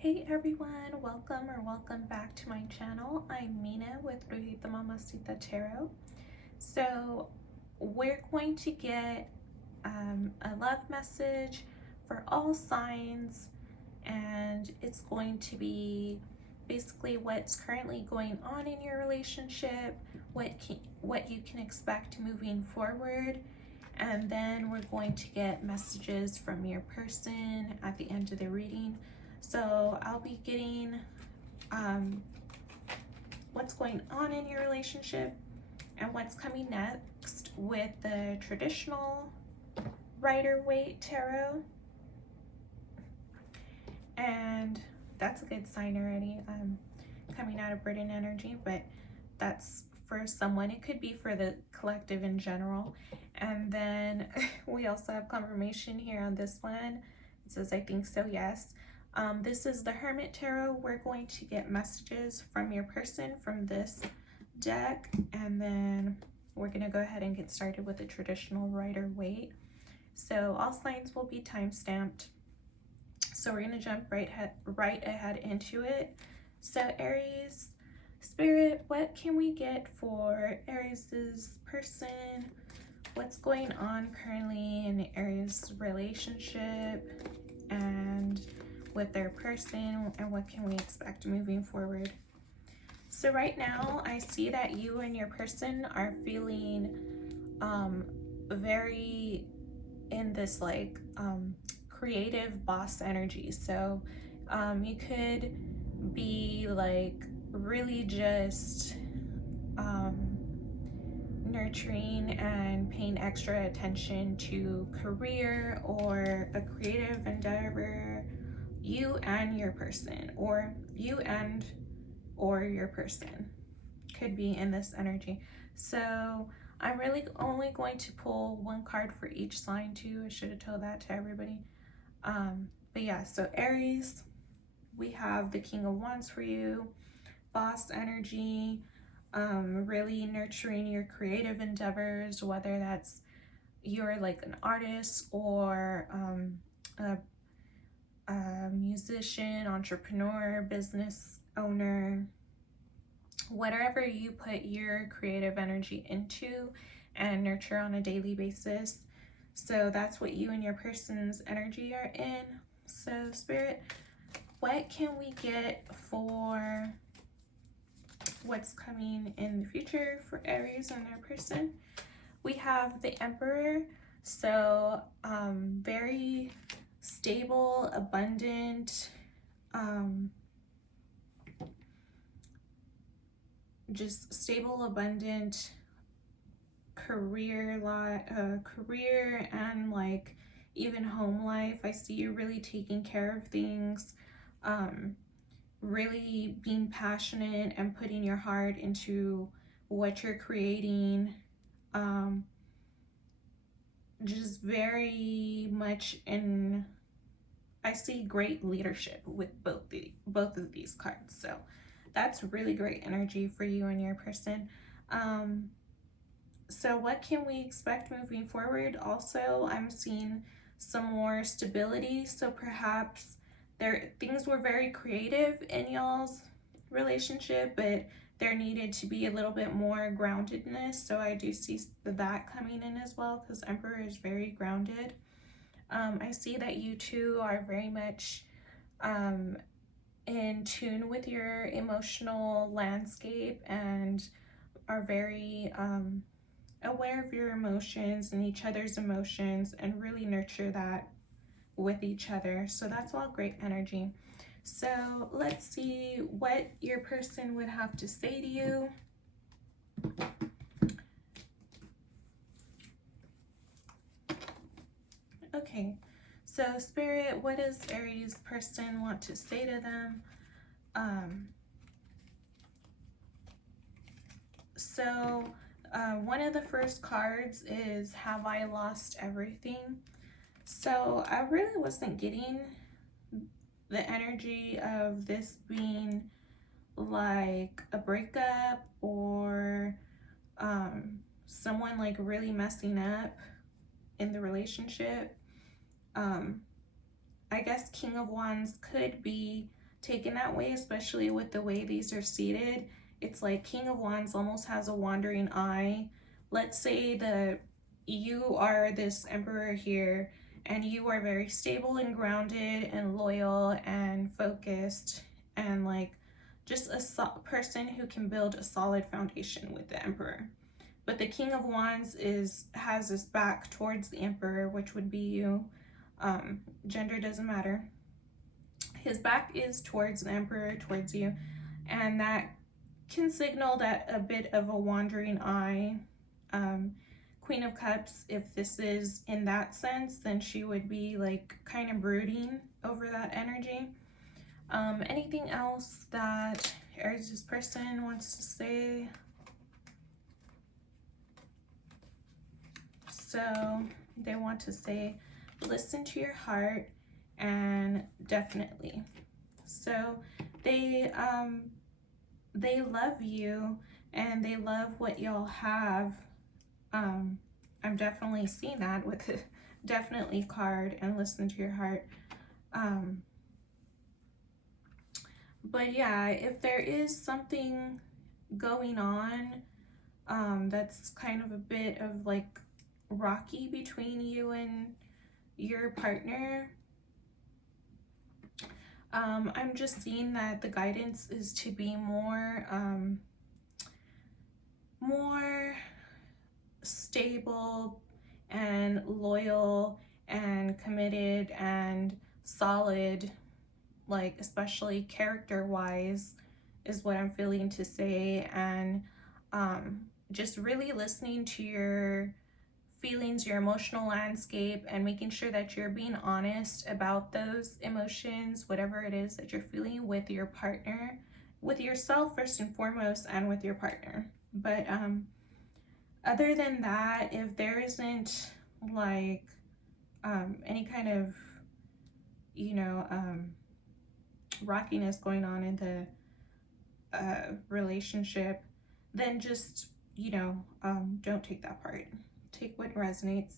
Hey everyone, welcome back to my channel. I'm Mina with Brujita Mamacita Tarot. So we're going to get a love message for all signs, and it's going to be basically what's currently going on in your relationship, what you can expect moving forward, and then we're going to get messages from your person at the end of the reading. So I'll be getting what's going on in your relationship and what's coming next with the traditional Rider-Waite tarot. And that's a good sign already. I'm coming out of burden energy, but that's for someone. It could be for the collective in general. And then we also have confirmation here on this one. It says, I think so, yes. This is the Hermit Tarot. We're going to get messages from your person from this deck, and then we're going to go ahead and get started with the traditional Rider-Waite. So all signs will be time stamped. So we're going to jump right ahead into it. So Aries, Spirit, what can we get for Aries's person? What's going on currently in Aries' relationship and with their person, and what can we expect moving forward? So right now I see that you and your person are feeling very in this creative boss energy. So you could be like really just nurturing and paying extra attention to career or a creative endeavor, you and your person, or you and or your person could be in this energy. So I'm really only going to pull one card for each sign too. I should have told that to everybody. But yeah, so Aries, we have the King of Wands for you, boss energy, really nurturing your creative endeavors, whether that's you're like an artist or a musician, entrepreneur, business owner, whatever you put your creative energy into and nurture on a daily basis. So that's what you and your person's energy are in. So Spirit, what can we get for what's coming in the future for Aries and their person? We have the Emperor. So very stable, abundant, just stable, abundant career and like even home life. I see you really taking care of things, really being passionate and putting your heart into what you're creating, just very much in, I see great leadership with both of these cards. So that's really great energy for you and your person. So what can we expect moving forward? Also, I'm seeing some more stability. So perhaps things were very creative in y'all's relationship, but there needed to be a little bit more groundedness. So I do see that coming in as well, because Emperor is very grounded. I see that you two are very much in tune with your emotional landscape and are very aware of your emotions and each other's emotions, and really nurture that with each other. So that's all great energy. So let's see what your person would have to say to you. Okay, so Spirit, what does Aries person want to say to them? One of the first cards is, have I lost everything? So I really wasn't getting the energy of this being like a breakup or someone like really messing up in the relationship. I guess King of Wands could be taken that way, especially with the way these are seated. It's like King of Wands almost has a wandering eye. Let's say that you are this Emperor here and you are very stable and grounded and loyal and focused and like just a person who can build a solid foundation with the Emperor. But the King of Wands has his back towards the Emperor, which would be you. Gender doesn't matter. His back is towards the Emperor, towards you, and that can signal that a bit of a wandering eye. Queen of Cups, if this is in that sense, then she would be like kind of brooding over that energy. Anything else that Aries' person wants to say? So they want to say, listen to your heart, and definitely. So they love you and they love what y'all have. I'm definitely seeing that with the definitely card and listen to your heart. But yeah, if there is something going on that's kind of a bit of like rocky between you and your partner, I'm just seeing that the guidance is to be more stable and loyal and committed and solid, like especially character wise is what I'm feeling to say. And just really listening to your feelings, your emotional landscape, and making sure that you're being honest about those emotions, whatever it is that you're feeling with your partner, with yourself first and foremost, and with your partner. But other than that, if there isn't like any kind of, you know, rockiness going on in the relationship, then just, you know, don't take that part. Take what resonates.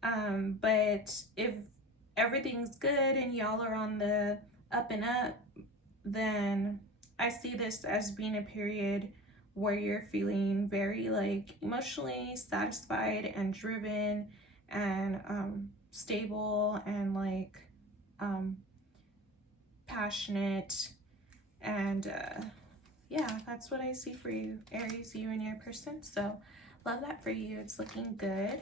But if everything's good and y'all are on the up and up, then I see this as being a period where you're feeling very like emotionally satisfied and driven and stable and like passionate. And yeah, that's what I see for you, Aries, you and your person. So love that for you. It's looking good.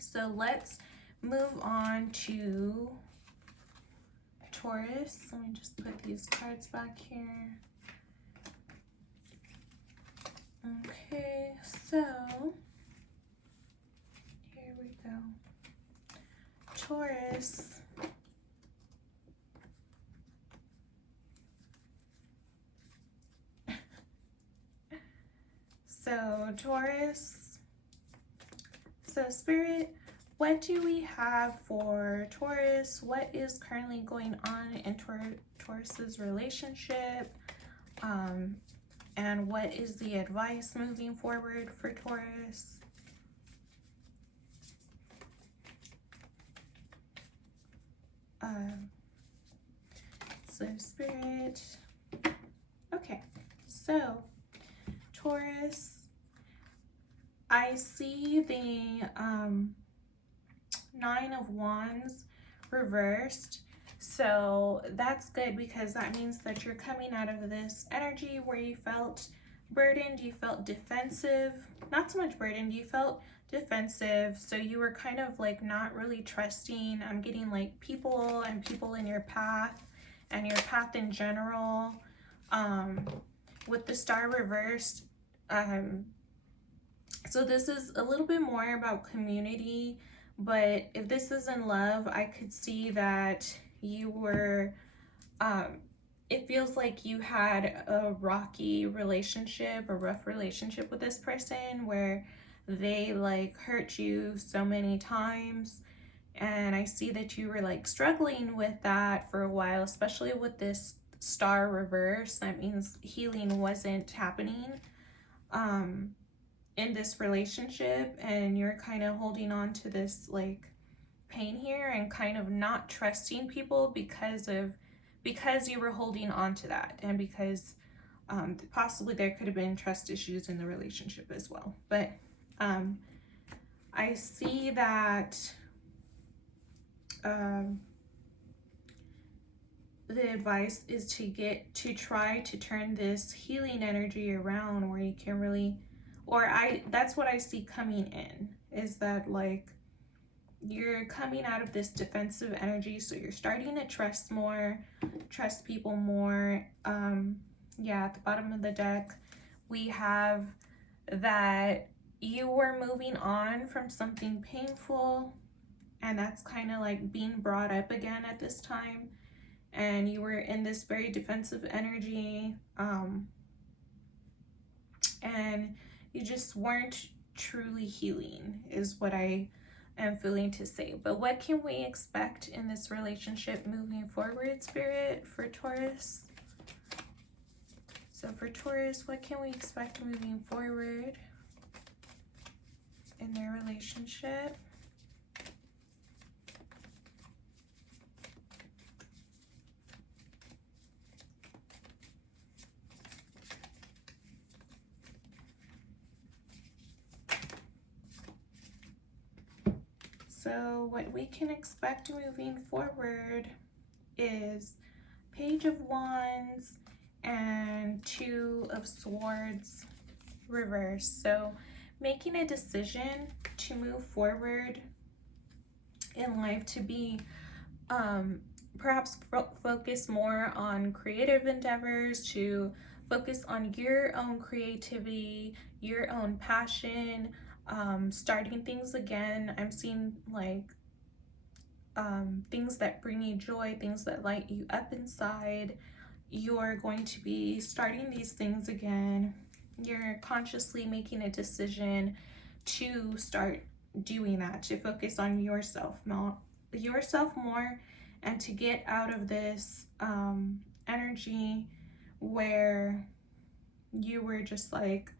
So let's move on to Taurus. Let me just put these cards back here. Okay, so here we go. Taurus. So Taurus. So Spirit, what do we have for Taurus? What is currently going on in Taurus's relationship? And what is the advice moving forward for Taurus? So Spirit. Okay, so Taurus, I see the 9 of Wands reversed. So that's good because that means that you're coming out of this energy where you felt burdened, you felt defensive, not so much burdened, you felt defensive. So you were kind of like not really trusting. I'm getting like people and people in your path and your path in general. With the Star reversed, so this is a little bit more about community, but if this is in love, I could see that you were, it feels like you had a rocky relationship, a rough relationship with this person where they like hurt you so many times. And I see that you were like struggling with that for a while, especially with this Star reverse. That means healing wasn't happening in this relationship, and you're kind of holding on to this like pain here and kind of not trusting people because because you were holding on to that, and because possibly there could have been trust issues in the relationship as well. But I see that the advice is to try to turn this healing energy around, where you can really, that's what I see coming in, is that like you're coming out of this defensive energy, so you're starting to trust more, trust people more. Yeah, at the bottom of the deck we have that you were moving on from something painful, and that's kind of like being brought up again at this time, and you were in this very defensive energy, and you just weren't truly healing, is what I am feeling to say. But what can we expect in this relationship moving forward, Spirit, for Taurus? So for Taurus, what can we expect moving forward in their relationship? So what we can expect moving forward is Page of Wands and Two of Swords reverse. So making a decision to move forward in life, to be perhaps focus more on creative endeavors, to focus on your own creativity, your own passion, starting things again. I'm seeing like things that bring you joy, things that light you up inside. You're going to be starting these things again. You're consciously making a decision to start doing that, to focus on yourself more, and to get out of this energy where you were just like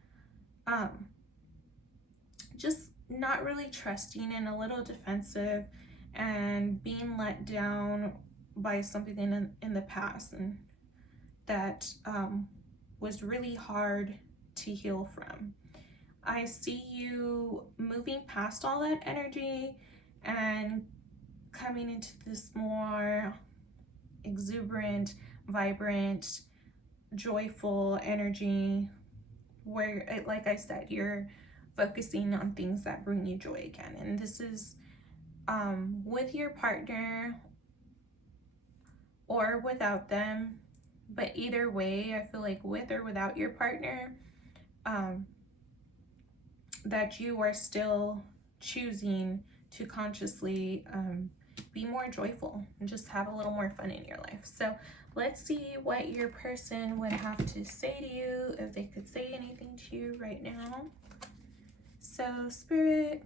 just not really trusting and a little defensive, and being let down by something in the past, and that was really hard to heal from. I see you moving past all that energy and coming into this more exuberant, vibrant, joyful energy where, like I said, you're focusing on things that bring you joy again. And this is with your partner or without them. But either way, I feel like with or without your partner, that you are still choosing to consciously be more joyful and just have a little more fun in your life. So let's see what your person would have to say to you, if they could say anything to you right now. So Spirit,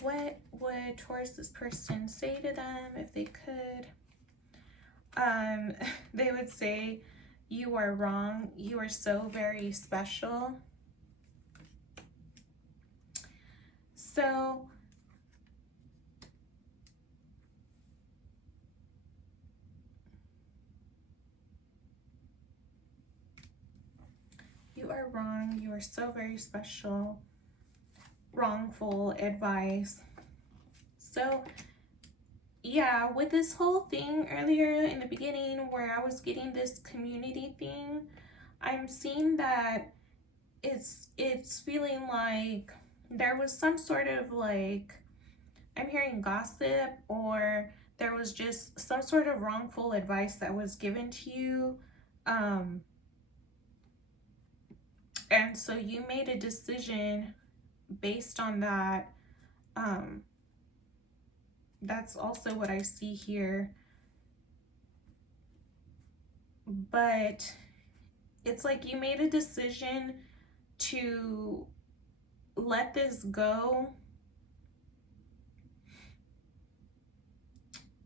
what would Taurus's person say to them if they could? They would say, you are wrong. You are so very special. So you are wrong. You are so very special. Wrongful advice. So yeah, with this whole thing earlier in the beginning where I was getting this community thing, I'm seeing that it's feeling like there was some sort of like, I'm hearing gossip, or there was just some sort of wrongful advice that was given to you, and so you made a decision based on that. That's also what I see here. But it's like you made a decision to let this go,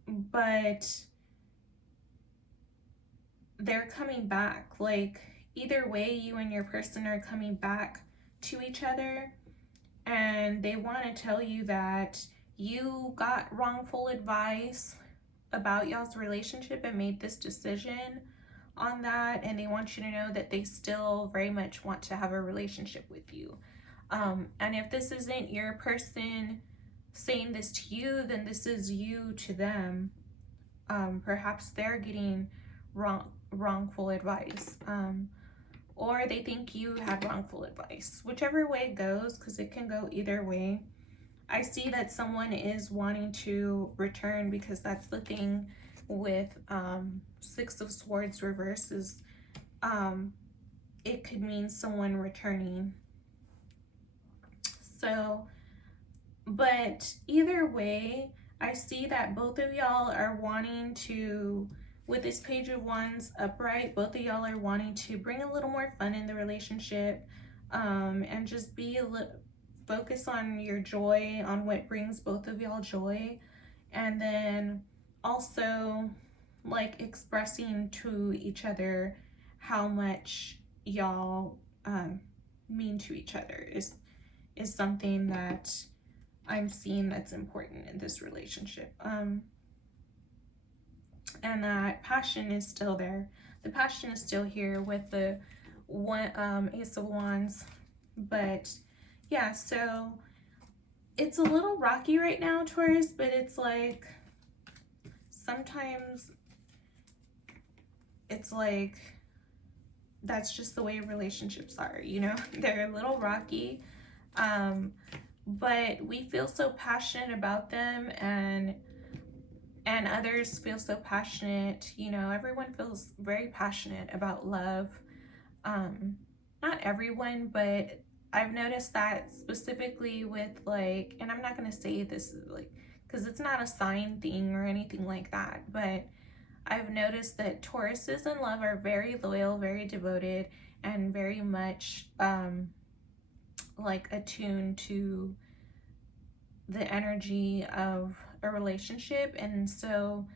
but they're coming back. Like either way, you and your person are coming back to each other, and they want to tell you that you got wrongful advice, about y'all's relationship and made this decision on that, and they want you to know that they still very much want to have a relationship with you. And if this isn't your person saying this to you, then this is you to them. Perhaps they're getting wrongful advice, or they think you had wrongful advice. Whichever way it goes, because it can go either way. I see that someone is wanting to return, because that's the thing with Six of Swords reverse is it could mean someone returning. So, but either way, I see that both of y'all are wanting to, with this Page of Wands upright, both of y'all are wanting to bring a little more fun in the relationship, and just be a little, focus on your joy, on what brings both of y'all joy, and then also like expressing to each other how much y'all mean to each other is something that I'm seeing that's important in this relationship. And that passion is still there. The passion is still here with the Ace of Wands. But yeah, so it's a little rocky right now, Taurus, but it's like sometimes it's like that's just the way relationships are, you know? They're a little rocky. But we feel so passionate about them, and others feel so passionate, you know, everyone feels very passionate about love. Not everyone, but I've noticed that specifically with like, and I'm not going to say this is like, because it's not a sign thing or anything like that, but I've noticed that Tauruses in love are very loyal, very devoted, and very much like attuned to the energy of a relationship. And so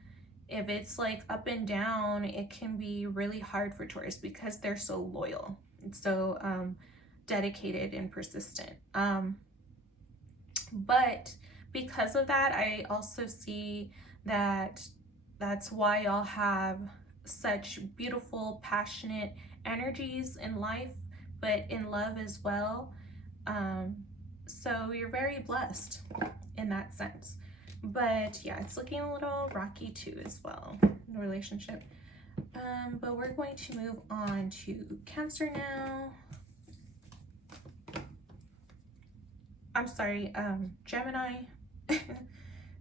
if it's like up and down, it can be really hard for Taurus because they're so loyal and so dedicated and persistent. But because of that, I also see that that's why y'all have such beautiful, passionate energies in life, but in love as well. So you're very blessed in that sense. But yeah, it's looking a little rocky too as well in the relationship. But we're going to move on to Cancer now. I'm sorry, Gemini.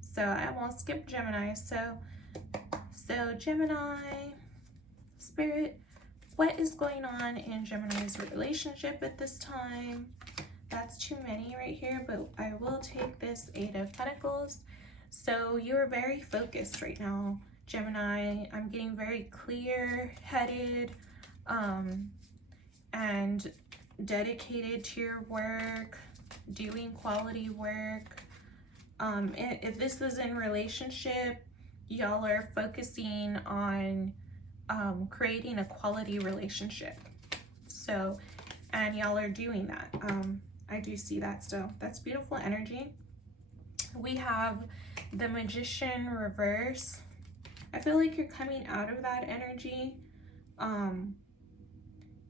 So I almost skipped Gemini. So Gemini, Spirit, what is going on in Gemini's relationship at this time? That's too many right here, but I will take this Eight of Pentacles. So you're very focused right now, Gemini. I'm getting very clear-headed and dedicated to your work, doing quality work. If this is in relationship, y'all are focusing on creating a quality relationship. So, and y'all are doing that. I do see that still. That's beautiful energy. We have the Magician reverse. I feel like you're coming out of that energy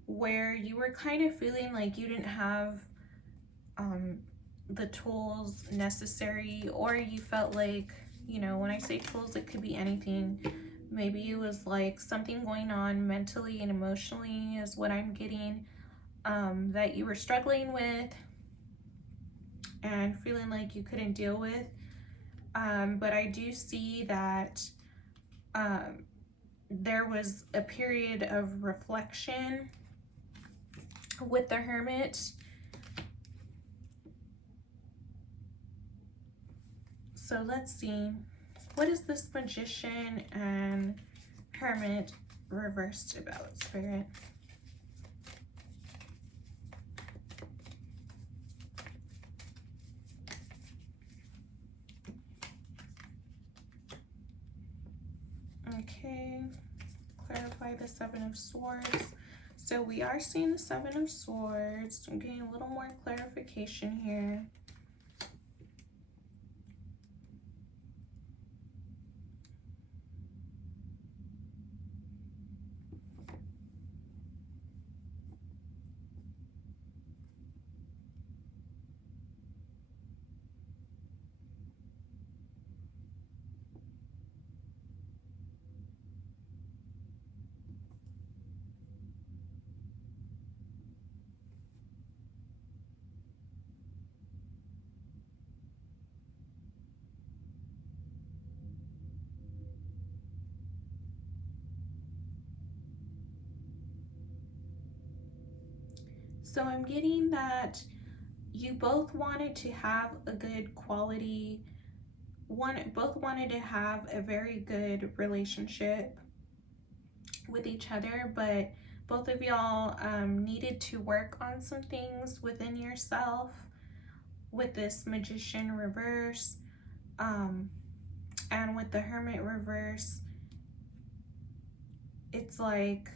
where you were kind of feeling like you didn't have the tools necessary, or you felt like, you know, when I say tools, it could be anything. Maybe it was like something going on mentally and emotionally is what I'm getting, that you were struggling with and feeling like you couldn't deal with. But I do see that there was a period of reflection with the Hermit. So let's see, what is this Magician and Hermit reversed about, Spirit? Okay, clarify the Seven of Swords. So we are seeing the Seven of Swords. I'm getting a little more clarification here. So I'm getting that you both wanted to have a good quality, both wanted to have a very good relationship with each other, but both of y'all needed to work on some things within yourself with this Magician reverse, and with the Hermit reverse. It's like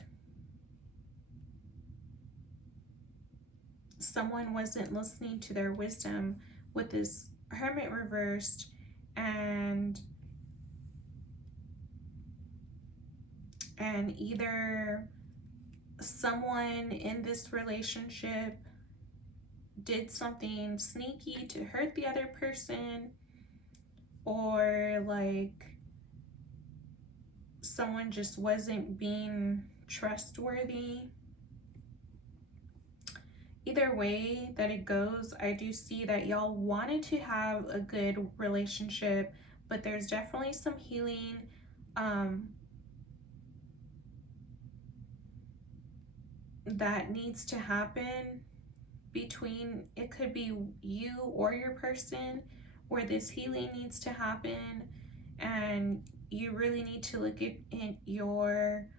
someone wasn't listening to their wisdom with this Hermit reversed, and either someone in this relationship did something sneaky to hurt the other person, or like someone just wasn't being trustworthy. Either way that it goes, I do see that y'all wanted to have a good relationship, but there's definitely some healing that needs to happen between, it could be you or your person, where this healing needs to happen, and you really need to look at your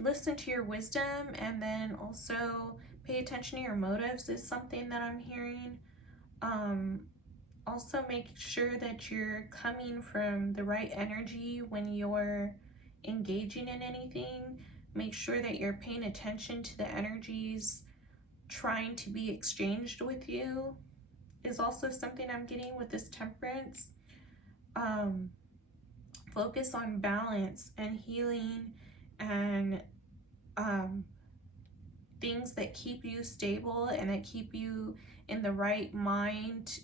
listen to your wisdom, and then also pay attention to your motives is something that I'm hearing. Also make sure that you're coming from the right energy when you're engaging in anything. Make sure that you're paying attention to the energies trying to be exchanged with you is also something I'm getting with this Temperance. Focus on balance and healing and things that keep you stable and that keep you in the right mind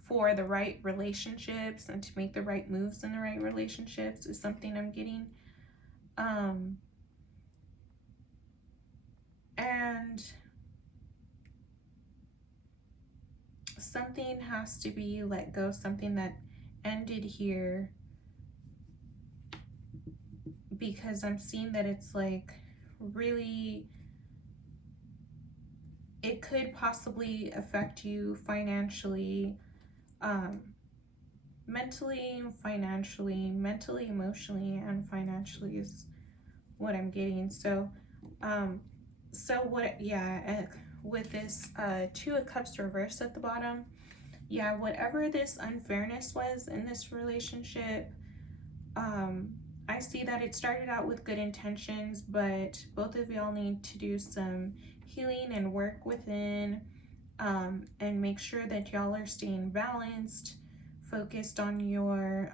for the right relationships and to make the right moves in the right relationships is something I'm getting. And something has to be let go, something that ended here, because I'm seeing that it's like really, it could possibly affect you financially, mentally, financially, mentally, emotionally, and financially is what I'm getting. So with this Two of Cups reversed at the bottom, yeah, whatever this unfairness was in this relationship, I see that it started out with good intentions, but both of y'all need to do some healing and work within, and make sure that y'all are staying balanced, focused on your,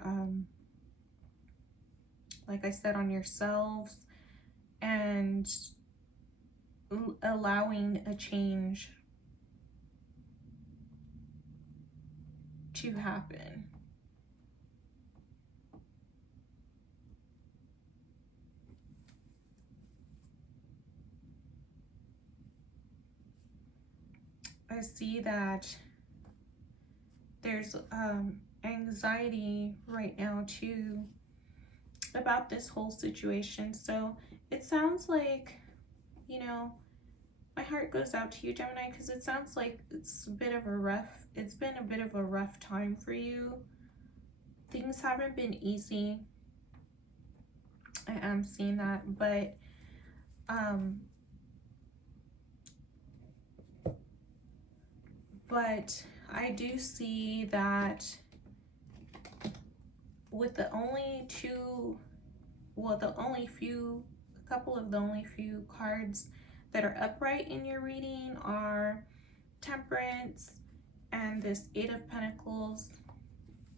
like I said, on yourselves, and allowing a change to happen. I see that there's anxiety right now too about this whole situation. So it sounds like, you know, my heart goes out to you, Gemini, because it sounds like it's been a bit of a rough time for you. Things haven't been easy. I am seeing that, but I do see that with the only couple of the only few cards that are upright in your reading are Temperance and this Eight of Pentacles,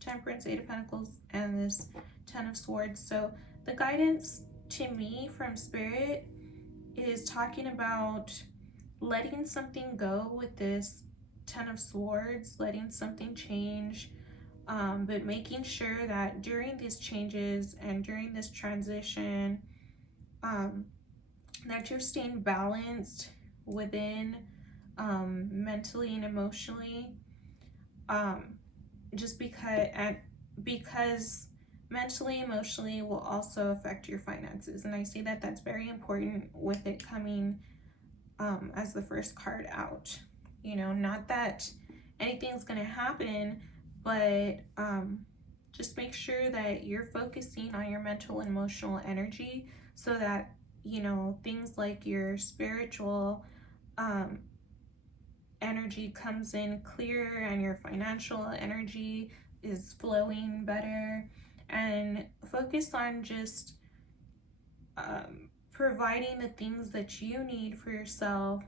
Temperance, Eight of Pentacles, and this Ten of Swords. So the guidance to me from Spirit is talking about letting something go with this Ten of Swords, letting something change, but making sure that during these changes and during this transition, that you're staying balanced within, mentally and emotionally, just because mentally, emotionally will also affect your finances. And I see that that's very important with it coming as the first card out. You know, not that anything's going to happen, but just make sure that you're focusing on your mental and emotional energy so that, you know, things like your spiritual energy comes in clear and your financial energy is flowing better. And focus on just providing the things that you need for yourself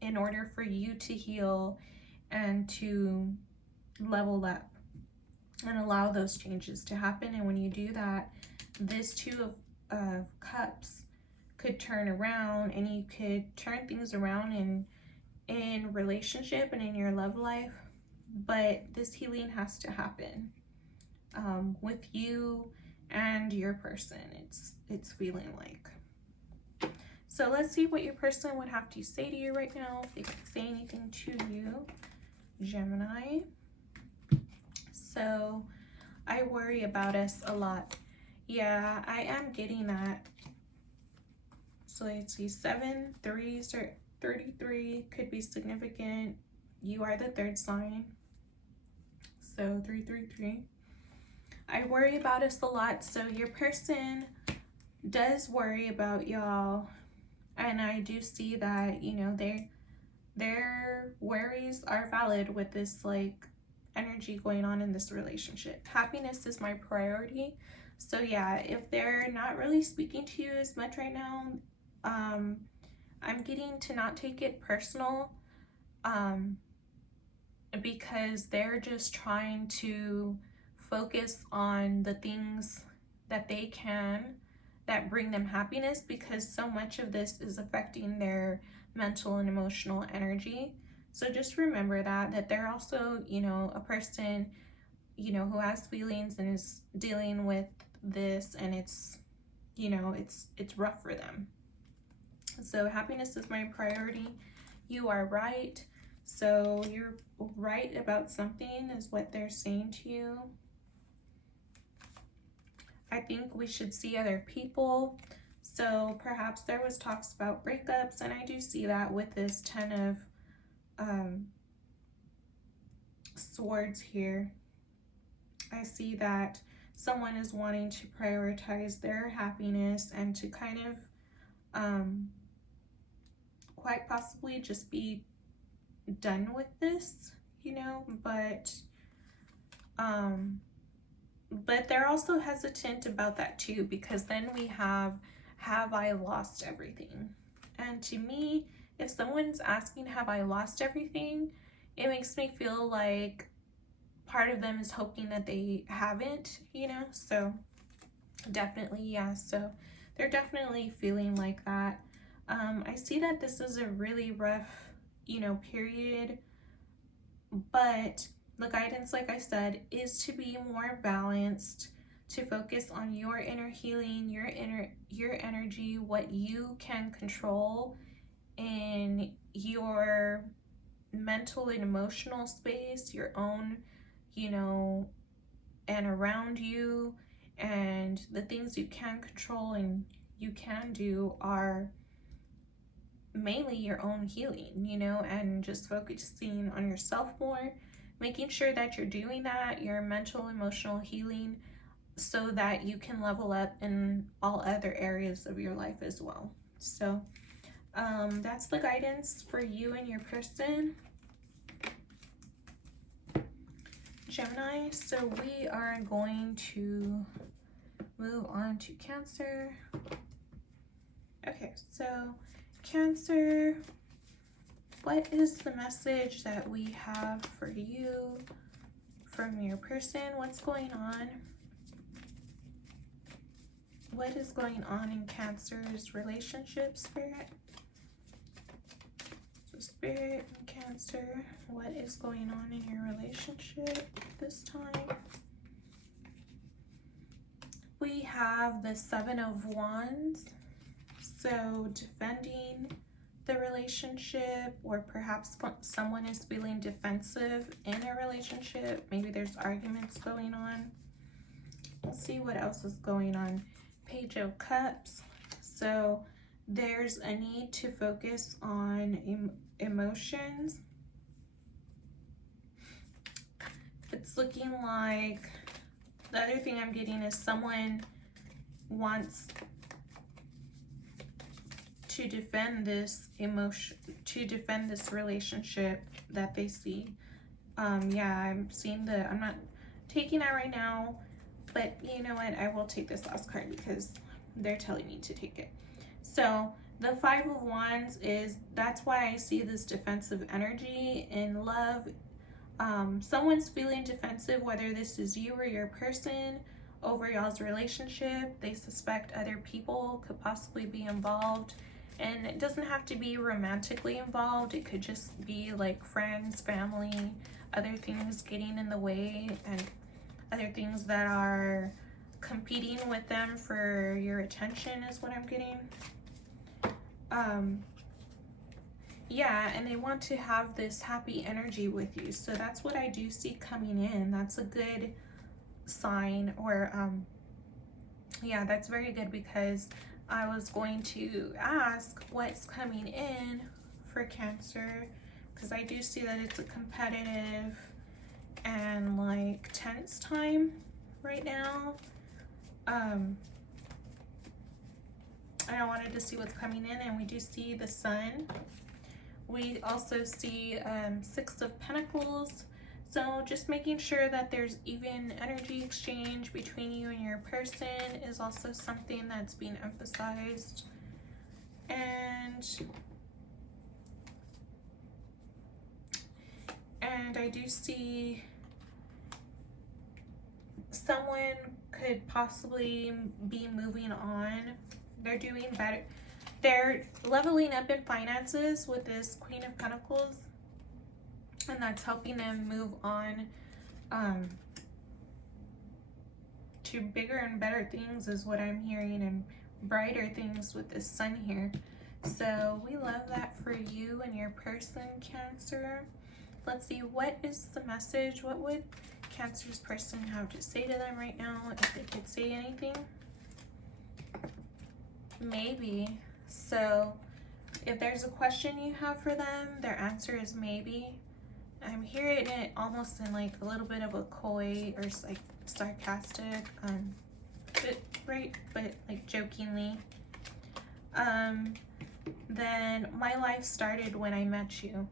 in order for you to heal and to level up and allow those changes to happen. And when you do that, this Two of Cups could turn around, and you could turn things around in relationship and in your love life. But this healing has to happen with you and your person. It's feeling like. So let's see what your person would have to say to you right now, if they could say anything to you, Gemini. So I worry about us a lot. Yeah, I am getting that. So let's see, 7 3s or 33 could be significant. You are the third sign. So 333. I worry about us a lot. So your person does worry about y'all. And I do see that, you know, their worries are valid with this like energy going on in this relationship. Happiness is my priority. So yeah, if they're not really speaking to you as much right now, I'm getting to not take it personal, because they're just trying to focus on the things that they can that bring them happiness, because so much of this is affecting their mental and emotional energy. So just remember that they're also, you know, a person, you know, who has feelings and is dealing with this, and it's, you know, it's rough for them. So happiness is my priority. You are right. So you're right about something is what they're saying to you. I think we should see other people. So perhaps there was talks about breakups, and I do see that with this 10 of Swords here. I see that someone is wanting to prioritize their happiness and to kind of quite possibly just be done with this, you know, but they're also hesitant about that too, because then we have I lost everything? And to me, if someone's asking, have I lost everything, it makes me feel like part of them is hoping that they haven't, you know. So definitely, yeah, so they're definitely feeling like that. I see that this is a really rough, you know, period, but the guidance, like I said, is to be more balanced, to focus on your inner healing, your energy, what you can control in your mental and emotional space, your own, you know, and around you. And the things you can control and you can do are mainly your own healing, you know, and just focusing on yourself more, making sure that you're doing that, your mental, emotional healing, so that you can level up in all other areas of your life as well. So that's the guidance for you and your person, Gemini. So we are going to move on to Cancer. Okay, so Cancer, what is the message that we have for you from your person? What's going on? What is going on in Cancer's relationship, Spirit? So Spirit and Cancer, what is going on in your relationship this time? We have the 7 of Wands. So defending the relationship, or perhaps someone is feeling defensive in a relationship. Maybe there's arguments going on. Let's see what else is going on. Page of Cups. So there's a need to focus on emotions. It's looking like the other thing I'm getting is someone wants to defend this emotion, to defend this relationship that they see. Yeah, I'm seeing I'm not taking that right now, but you know what? I will take this last card because they're telling me to take it. So the Five of Wands that's why I see this defensive energy in love. Someone's feeling defensive, whether this is you or your person, over y'all's relationship. They suspect other people could possibly be involved, and it doesn't have to be romantically involved. It could just be like friends, family, other things getting in the way, and other things that are competing with them for your attention is what I'm getting. Yeah, and they want to have this happy energy with you. So that's what I do see coming in. That's a good sign. Or yeah, that's very good, because I was going to ask what's coming in for Cancer, because I do see that it's a competitive and like tense time right now. And I wanted to see what's coming in, and we do see the Sun. We also see Six of Pentacles. So just making sure that there's even energy exchange between you and your person is also something that's being emphasized. And I do see someone could possibly be moving on. They're doing better. They're leveling up in finances with this Queen of Pentacles, and that's helping them move on to bigger and better things is what I'm hearing, and brighter things with this Sun here. So we love that for you and your person, Cancer. Let's see, what is the message? What would Cancer's person have to say to them right now, if they could say anything? Maybe. So if there's a question you have for them, their answer is maybe. I'm hearing it almost in like a little bit of a coy or like sarcastic, but like jokingly. Then my life started when I met you.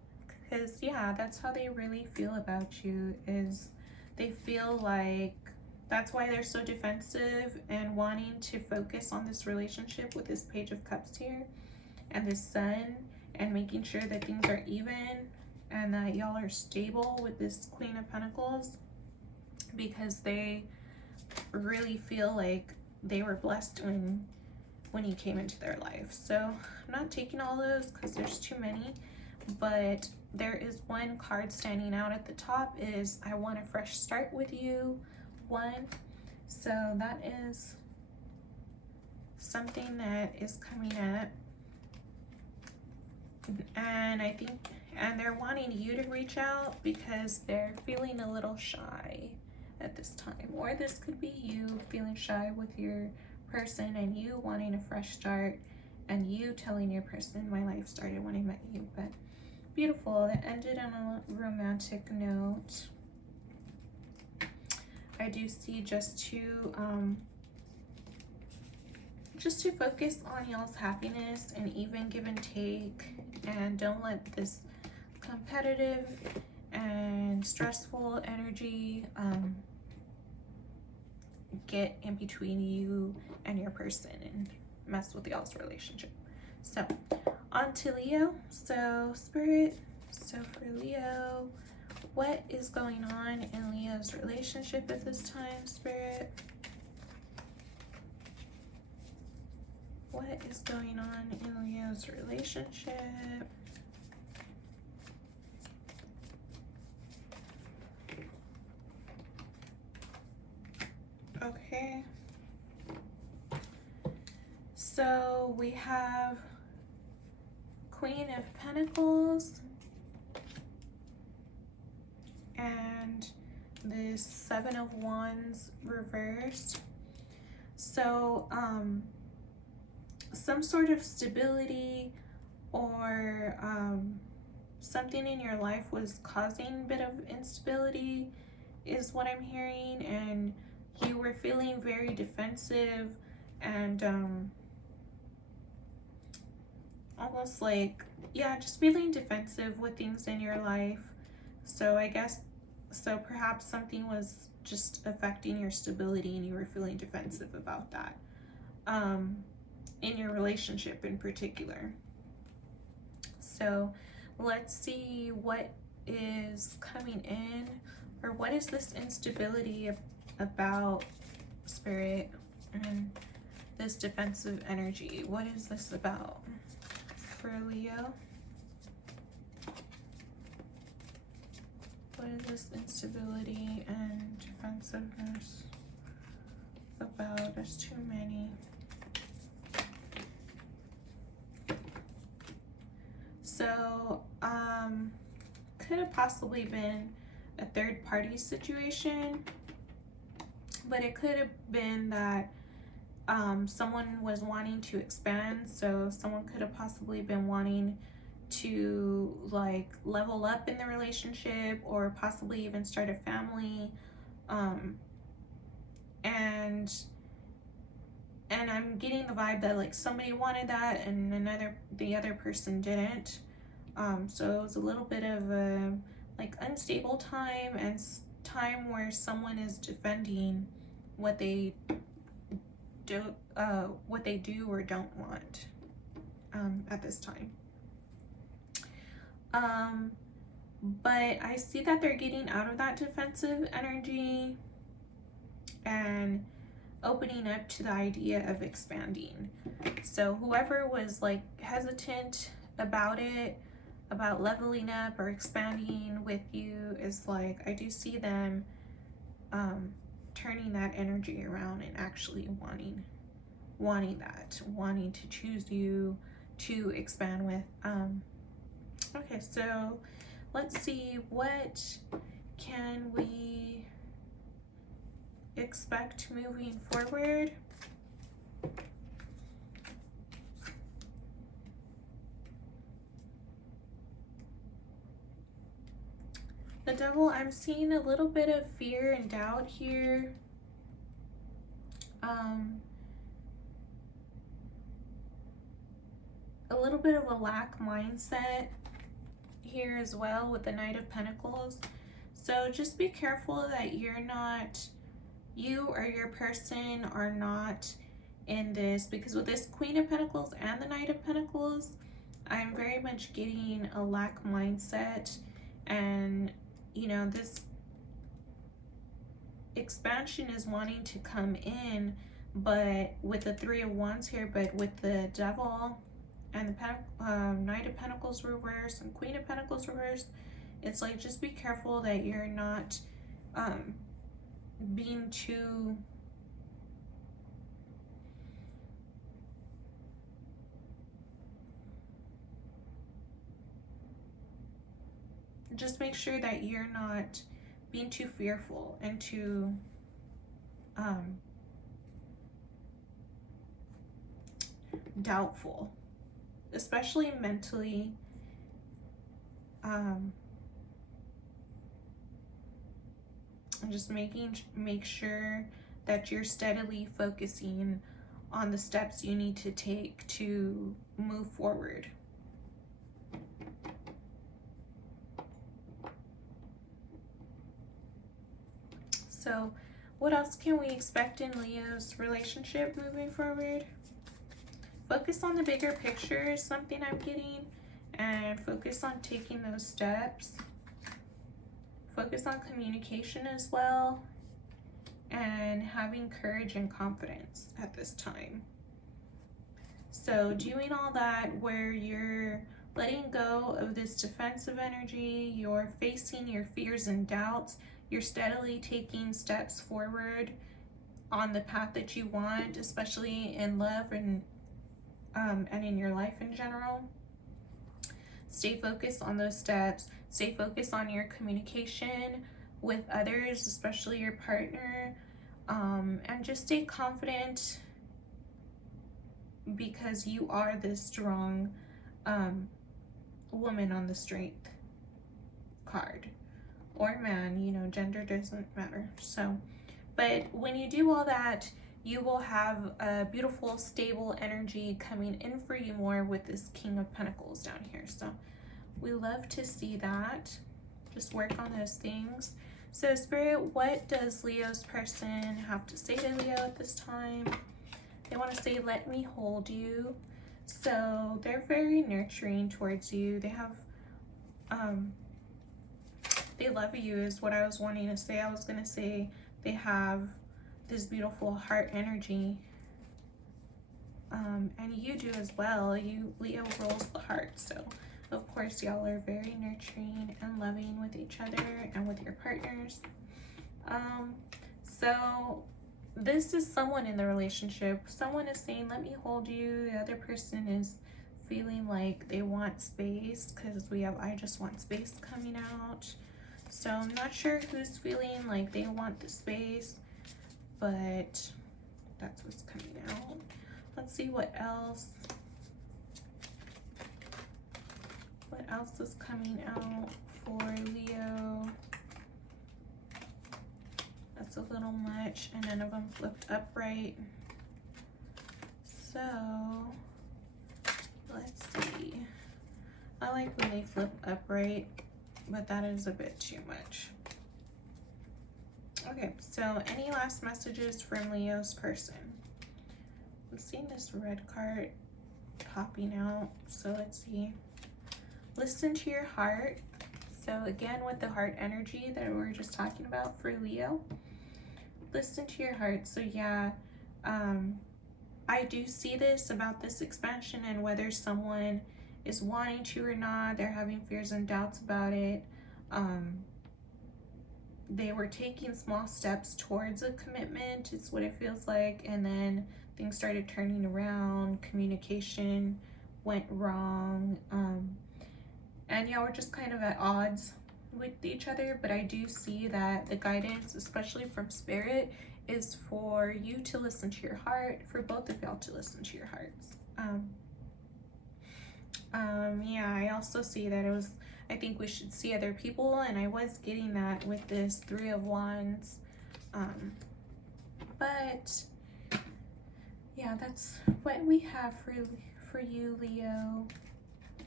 Because yeah, that's how they really feel about you, is they feel like that's why they're so defensive and wanting to focus on this relationship with this Page of Cups here and this Sun, and making sure that things are even and that y'all are stable with this Queen of Pentacles, because they really feel like they were blessed when you came into their life. So I'm not taking all those because there's too many, but there is one card standing out at the top, is I want a fresh start with you, one. So that is something that is coming up, and I think, and they're wanting you to reach out because they're feeling a little shy at this time, or this could be you feeling shy with your person and you wanting a fresh start, and you telling your person my life started when I met you. But beautiful. It ended on a romantic note. I do see just to focus on y'all's happiness and even give and take, and don't let this competitive and stressful energy get in between you and your person and mess with y'all's relationship. So on to Leo. So Spirit, so for Leo, what is going on in Leo's relationship at this time, Spirit? What is going on in Leo's relationship? Okay. So we have Queen of Pentacles and this Seven of Wands reversed. So some sort of stability, or something in your life was causing a bit of instability is what I'm hearing, and you were feeling very defensive and almost like, yeah, just feeling defensive with things in your life. So I guess, so perhaps something was just affecting your stability and you were feeling defensive about that, in your relationship in particular. So let's see what is coming in, or what is this instability about, Spirit, and this defensive energy. What is this about for Leo? What is this instability and defensiveness about? There's too many. So, could have possibly been a third party situation, but it could have been that someone was wanting to expand. So someone could have possibly been wanting to like level up in the relationship, or possibly even start a family, and I'm getting the vibe that like somebody wanted that and the other person didn't. So it was a little bit of a like unstable time, and time where someone is defending what they do or don't want at this time. But I see that they're getting out of that defensive energy and opening up to the idea of expanding. So whoever was like hesitant about it, about leveling up or expanding with you, is like, I do see them turning that energy around and actually wanting to choose you to expand with. Okay, so let's see, what can we expect moving forward? The Devil, I'm seeing a little bit of fear and doubt here. A little bit of a lack mindset here as well with the Knight of Pentacles. So just be careful that you or your person are not in this, because with this Queen of Pentacles and the Knight of Pentacles, I'm very much getting a lack mindset, and you know, this expansion is wanting to come in, but with the Three of Wands here, but with the Devil and the Knight of Pentacles reversed and Queen of Pentacles reversed, it's like, just be careful that you're not being too just make sure that you're not being too fearful and too doubtful, especially mentally. And just make sure that you're steadily focusing on the steps you need to take to move forward. So what else can we expect in Leo's relationship moving forward? Focus on the bigger picture is something I'm getting, and focus on taking those steps. Focus on communication as well, and having courage and confidence at this time. So doing all that where you're letting go of this defensive energy, you're facing your fears and doubts, you're steadily taking steps forward on the path that you want, especially in love and in your life in general. Stay focused on those steps. Stay focused on your communication with others, especially your partner, and just stay confident because you are this strong woman on the strength card, or man, you know, gender doesn't matter. So, but when you do all that, you will have a beautiful, stable energy coming in for you more with this King of Pentacles down here. So we love to see that. Just work on those things. So Spirit, what does Leo's person have to say to Leo at this time? They want to say, let me hold you. So they're very nurturing towards you. They have, they love you is what I was wanting to say. I was going to say they have this beautiful heart energy. And you do as well. Leo rules the heart. So of course y'all are very nurturing and loving with each other and with your partners. So this is someone in the relationship. Someone is saying, let me hold you. The other person is feeling like they want space, because we have I just want space coming out. So I'm not sure who's feeling like they want the space, but that's what's coming out. Let's see what else. What else is coming out for Leo? That's a little much, and none of them flipped upright. So let's see. I like when they flip upright, but that is a bit too much. Okay, so any last messages from Leo's person? I'm seeing this red card popping out, so let's see. Listen to your heart. So again, with the heart energy that we were just talking about for Leo, listen to your heart. So yeah, I do see this about this expansion, and whether someone is wanting to or not, they're having fears and doubts about it. They were taking small steps towards a commitment, is what it feels like, and then things started turning around, communication went wrong, and yeah, we're just kind of at odds with each other. But I do see that the guidance, especially from Spirit, is for you to listen to your heart, for both of y'all to listen to your hearts. Yeah, I also see that I think we should see other people, and I was getting that with this Three of Wands. But yeah, that's what we have for you, Leo.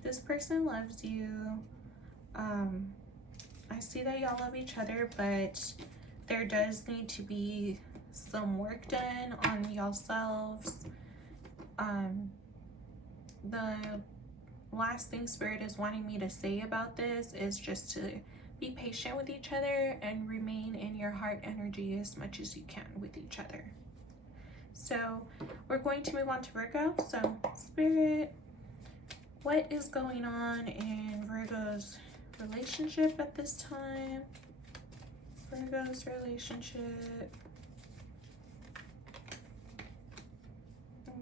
This person loves you. I see that y'all love each other, but there does need to be some work done on yourselves. The last thing Spirit is wanting me to say about this is just to be patient with each other and remain in your heart energy as much as you can with each other. So we're going to move on to Virgo. So Spirit, what is going on in Virgo's relationship at this time? Virgo's relationship.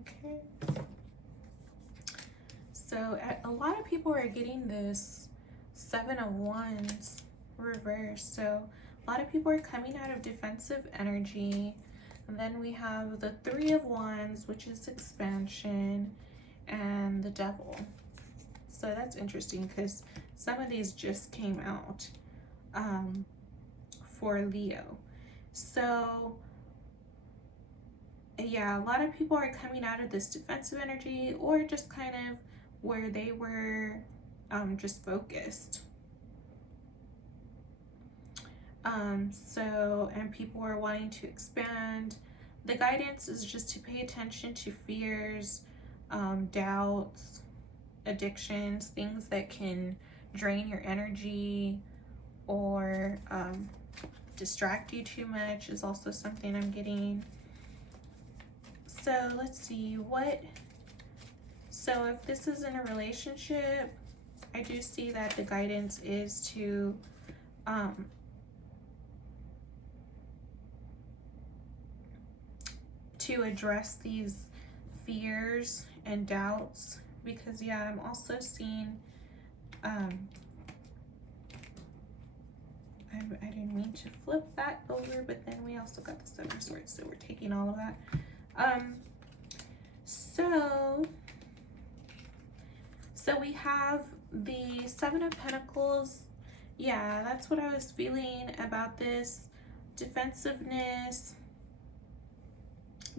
Okay. So a lot of people are getting this Seven of Wands reversed. So a lot of people are coming out of defensive energy. And then we have the Three of Wands, which is expansion, and the Devil. So that's interesting because some of these just came out for Leo. So yeah, a lot of people are coming out of this defensive energy, or just kind of where they were just focused. And people are wanting to expand. The guidance is just to pay attention to fears, doubts, addictions, things that can drain your energy or distract you too much is also something I'm getting. So let's see so if this is in a relationship, I do see that the guidance is to address these fears and doubts, because yeah, I'm also seeing I didn't mean to flip that over, but then we also got the Seven of Swords, so we're taking all of that. So we have the Seven of Pentacles. Yeah, that's what I was feeling about this defensiveness,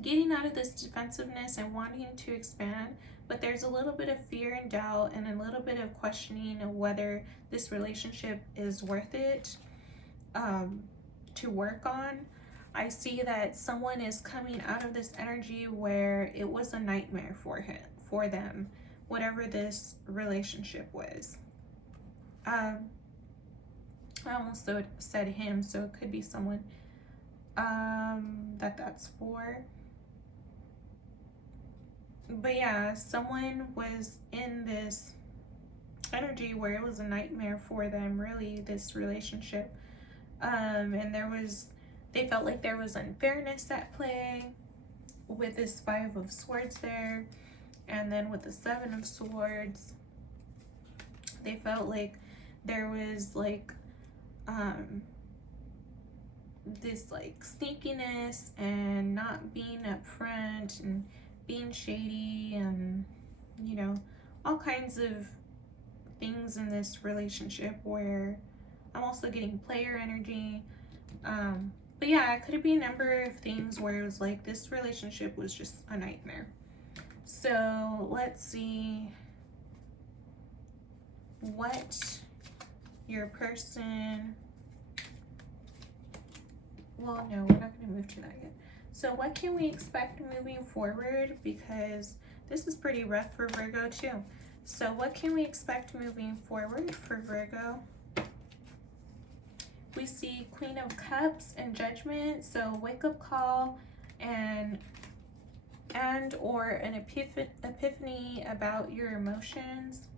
getting out of this defensiveness and wanting to expand, but there's a little bit of fear and doubt and a little bit of questioning of whether this relationship is worth it to work on. I see that someone is coming out of this energy where it was a nightmare for them, whatever this relationship was. I almost said him, so it could be someone that's for. But yeah, someone was in this energy where it was a nightmare for them, really, this relationship. And they felt like there was unfairness at play with this Five of Swords there. And then with the Seven of Swords, they felt like there was like this like sneakiness and not being upfront and being shady and, you know, all kinds of things in this relationship where I'm also getting player energy. But yeah, it could be a number of things where it was like this relationship was just a nightmare. So let's see what your person, well, no, we're not going to move to that yet. So what can we expect moving forward? Because this is pretty rough for Virgo too. So what can we expect moving forward for Virgo? We see Queen of Cups and Judgment. So wake up call and or an epiphany about your emotions.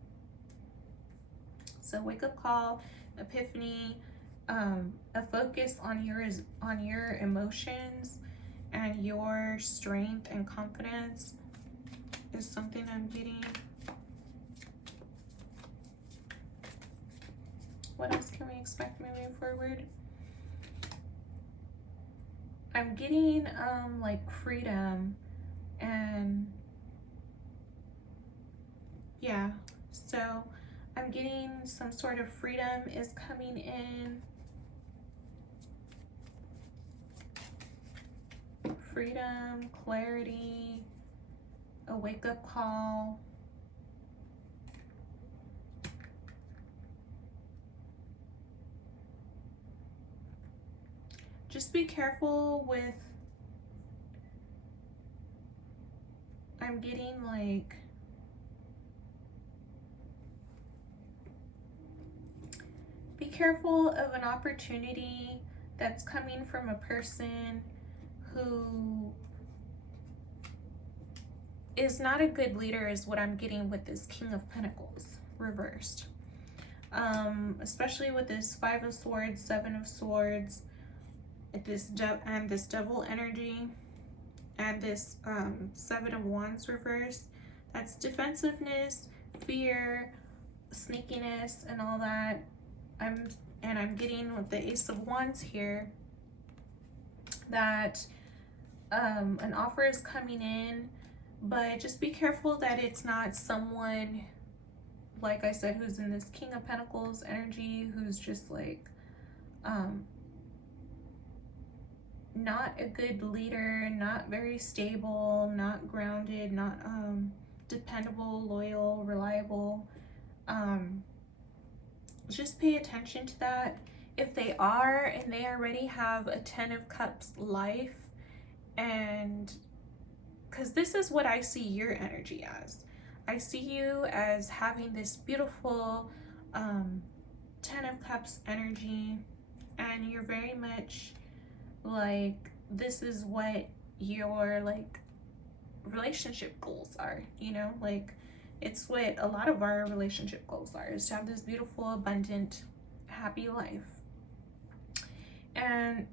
So wake up call, epiphany, a focus on your emotions and your strength and confidence is something I'm getting. What else can we expect moving forward? I'm getting like freedom and yeah, so I'm getting some sort of freedom is coming in. Freedom, clarity, a wake-up call. Just be careful with, I'm getting like, be careful of an opportunity that's coming from a person who is not a good leader is what I'm getting with this King of Pentacles reversed. Especially with this Five of Swords, Seven of Swords, this Devil energy, and this Seven of Wands reversed. That's defensiveness, fear, sneakiness, and all that. I'm getting with the Ace of Wands here that an offer is coming in, but just be careful that it's not someone, like I said, who's in this King of Pentacles energy, who's just like not a good leader, not very stable, not grounded, not dependable, loyal, reliable. Just pay attention to that. If they are and they already have a 10 of Cups life, and because this is what I see your energy as. I see you as having this beautiful 10 of Cups energy, and you're very much like, this is what your like relationship goals are, you know, like it's what a lot of our relationship goals are, is to have this beautiful, abundant, happy life.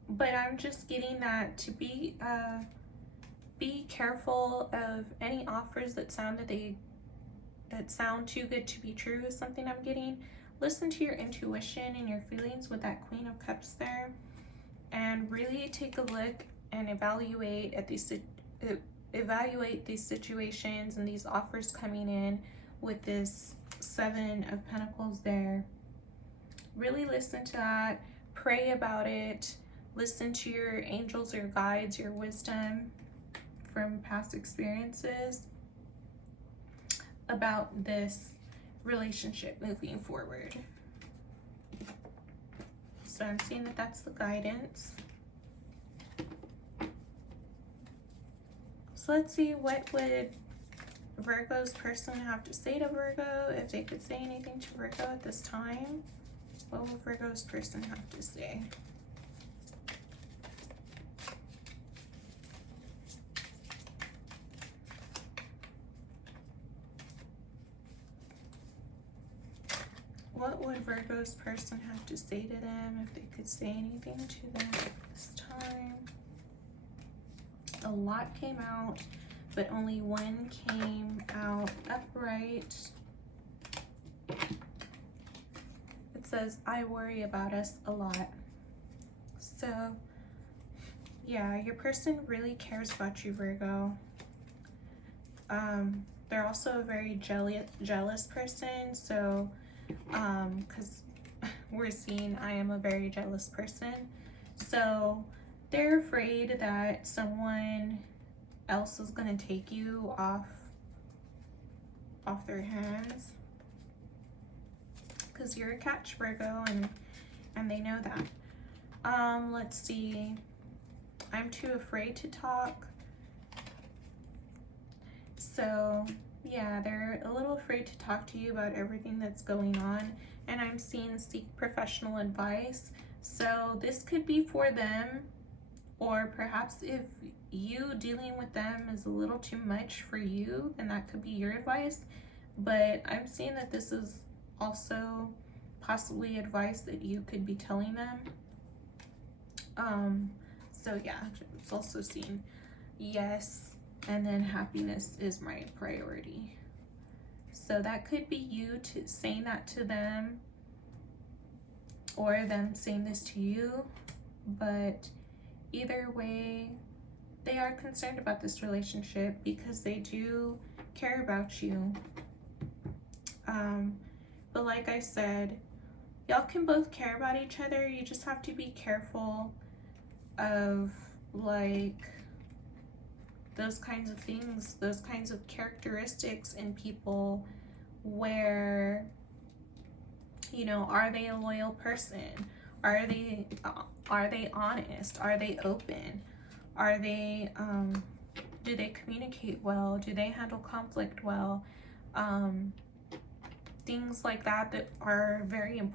But I'm just getting that to be careful of any offers that sound too good to be true is something I'm getting. Listen to your intuition and your feelings with that Queen of Cups there, and really take a look and evaluate at evaluate these situations and these offers coming in with this Seven of Pentacles there. Really listen to that, pray about it, listen to your angels, your guides, your wisdom from past experiences about this relationship moving forward. So I'm seeing that that's the guidance. So let's see, what would Virgo's person have to say to Virgo? If they could say anything to Virgo at this time, what will Virgo's person have to say? What would Virgo's person have to say to them if they could say anything to them at this time? A lot came out, but only one came out upright. It says, I worry about us a lot. So, yeah, your person really cares about you, Virgo. They're also a very jealous person, so because we're seeing I am a very jealous person, so they're afraid that someone else is going to take you off their hands, because you're a catch, Virgo, and they know that. Let's see, I'm too afraid to talk. So yeah, they're a little afraid to talk to you about everything that's going on, and I'm seeing seek professional advice. So this could be for them, or perhaps if you dealing with them is a little too much for you, then that could be your advice. But I'm seeing that this is also possibly advice that you could be telling them. So yeah, it's also seeing yes, and then happiness is my priority. So that could be you saying that to them, or them saying this to you. But either way, they are concerned about this relationship because they do care about you. But like I said, y'all can both care about each other. You just have to be careful of like those kinds of things, those kinds of characteristics in people where, you know, are they a loyal person? Are they honest? Are they open? Are they, do they communicate well? Do they handle conflict well? Things like that are very important.